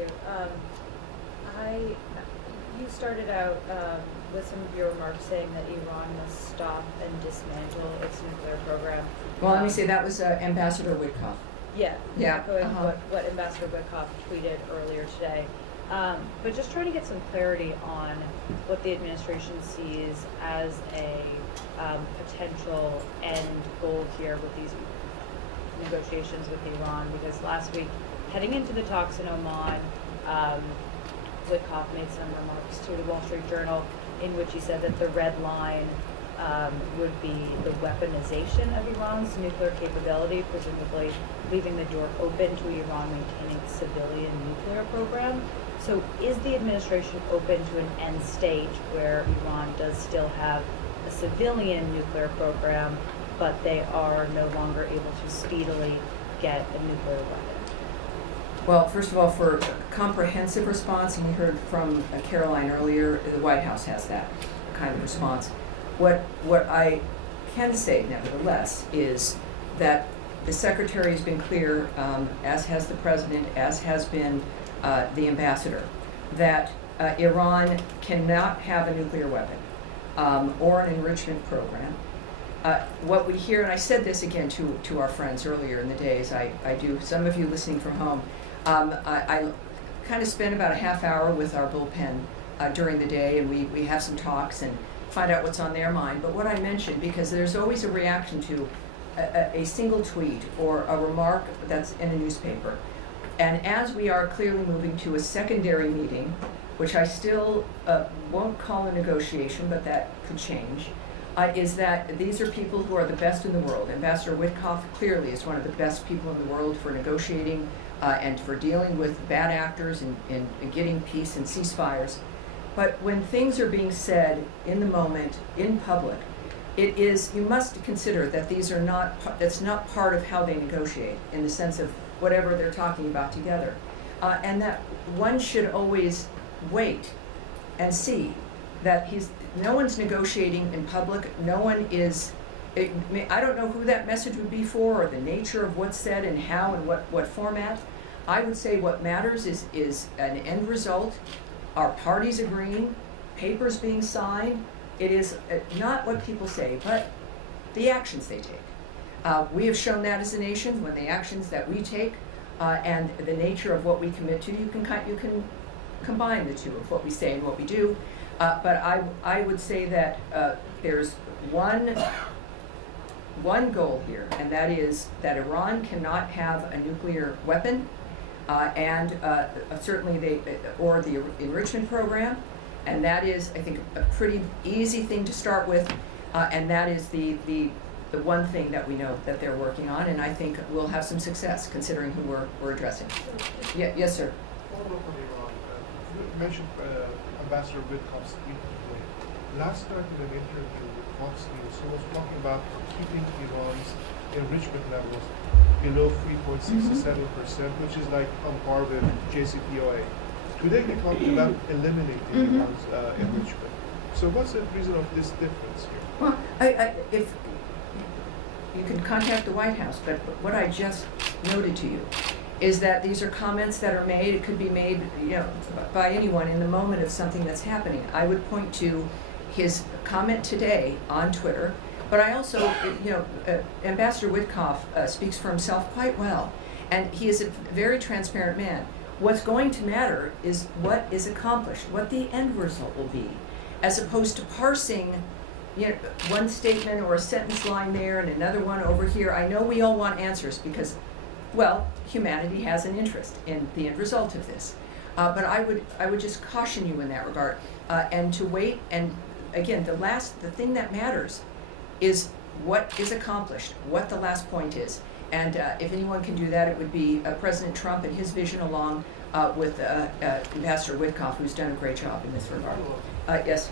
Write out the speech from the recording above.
you. You started out with some of your remarks saying that Iran must stop and dismantle its nuclear program. Well, let me say that was Ambassador Witkoff. Yeah, Yeah. echoing what Ambassador Witkoff tweeted earlier today. But just trying to get some clarity on what the administration sees as a potential end goal here with these negotiations with Iran, because last week, heading into the talks in Oman, Witkoff made some remarks to the Wall Street Journal in which he said that the red line would be the weaponization of Iran's nuclear capability, presumably leaving the door open to Iran maintaining a civilian nuclear program. So is the administration open to an end stage where Iran does still have a civilian nuclear program, but they are no longer able to speedily get a nuclear weapon? Well, first of all, for a comprehensive response, and we heard from Caroline earlier, the White House has that kind of response. What I can say, nevertheless, is that the Secretary has been clear, as has the President, as has been the Ambassador, that Iran cannot have a nuclear weapon or an enrichment program. What we hear, and I said this again to our friends earlier in the day, as I do, some of you listening from home, I kind of spend about a half hour with our bullpen during the day, and we have some talks and find out what's on their mind. But what I mentioned, because there's always a reaction to a single tweet or a remark that's in a newspaper. And as we are clearly moving to a secondary meeting, which I still won't call a negotiation, but that could change, is that these are people who are the best in the world. Ambassador Witkoff clearly is one of the best people in the world for negotiating and for dealing with bad actors and getting peace and ceasefires. But when things are being said in the moment, in public, you must consider that that's not part of how they negotiate in the sense of whatever they're talking about together. And that one should always wait and see that no one's negotiating in public, no one is, I don't know who that message would be for or the nature of what's said and how and what format. I would say what matters is an end result, our parties agreeing, papers being signed. It is not what people say, but the actions they take. We have shown that as a nation when the actions that we take and the nature of what we commit to, you can combine the two of what we say and what we do. But I would say that there's one goal here, and that is that Iran cannot have a nuclear weapon, and certainly or the enrichment program, and that is, I think, a pretty easy thing to start with, and that is the one thing that we know that they're working on, and I think we'll have some success considering who we're addressing. Yeah, yes, sir. Follow up on Iran. You mentioned Ambassador Witkoff's tweet today. Last night in an interview with Fox News, he was talking about keeping Iran's enrichment levels below 3.67%, which is like on par with JCPOA. Today he talked about eliminating Iran's enrichment. So what's the reason of this difference here? Well, if you can contact the White House, but what I just noted to you is that these are comments that are made. It could be made, by anyone in the moment of something that's happening. I would point to his comment today on Twitter, but I also, Ambassador Witkoff speaks for himself quite well, and he is a very transparent man. What's going to matter is what is accomplished, what the end result will be, as opposed to parsing one statement or a sentence line there and another one over here. I know we all want answers because, well, humanity has an interest in the end result of this. But I would just caution you in that regard, and to wait. And again, the thing that matters is what is accomplished, what the last point is. And if anyone can do that, it would be President Trump and his vision, along with Ambassador Witkoff, who's done a great job in this regard. Yes.